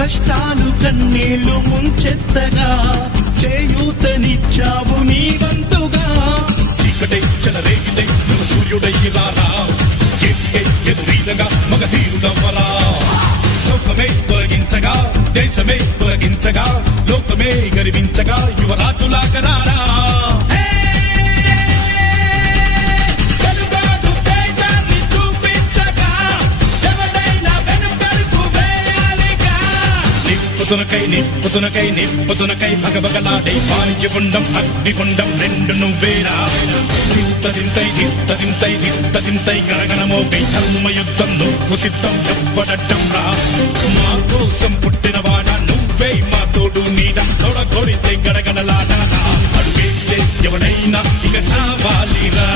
కష్టాలు కన్నీళ్లు ముంచెత్తగా చేయూతనిచ్చావు నీ వంతుగా. చీకటై చెలరేగితే నువ్వు సూర్యుడై రారా, ఎత్తికే ఎదురీదగా మగ తీరుదవ్వరా. సౌఖమే తొలగించగా దేశమే తొలగించగా లోకమే గర్వించగా యువరాజులాగా రారా. నిప్పుతునకై భగభగలాడే భాగ్యగుండం అగ్నిగుండం రెండు నువ్వేరా. తింతై గణగణమోకై ధర్మయుద్ధం నువ్వు సిద్ధం ఎవ్వడడ్డం రా. మా కోసం పుట్టినవాడా నువ్వే మా తోడు నీడ, తొడగొడితే గడగడలాడా. అడుగేస్తే ఎవడైనా ఇక చావాలిరా.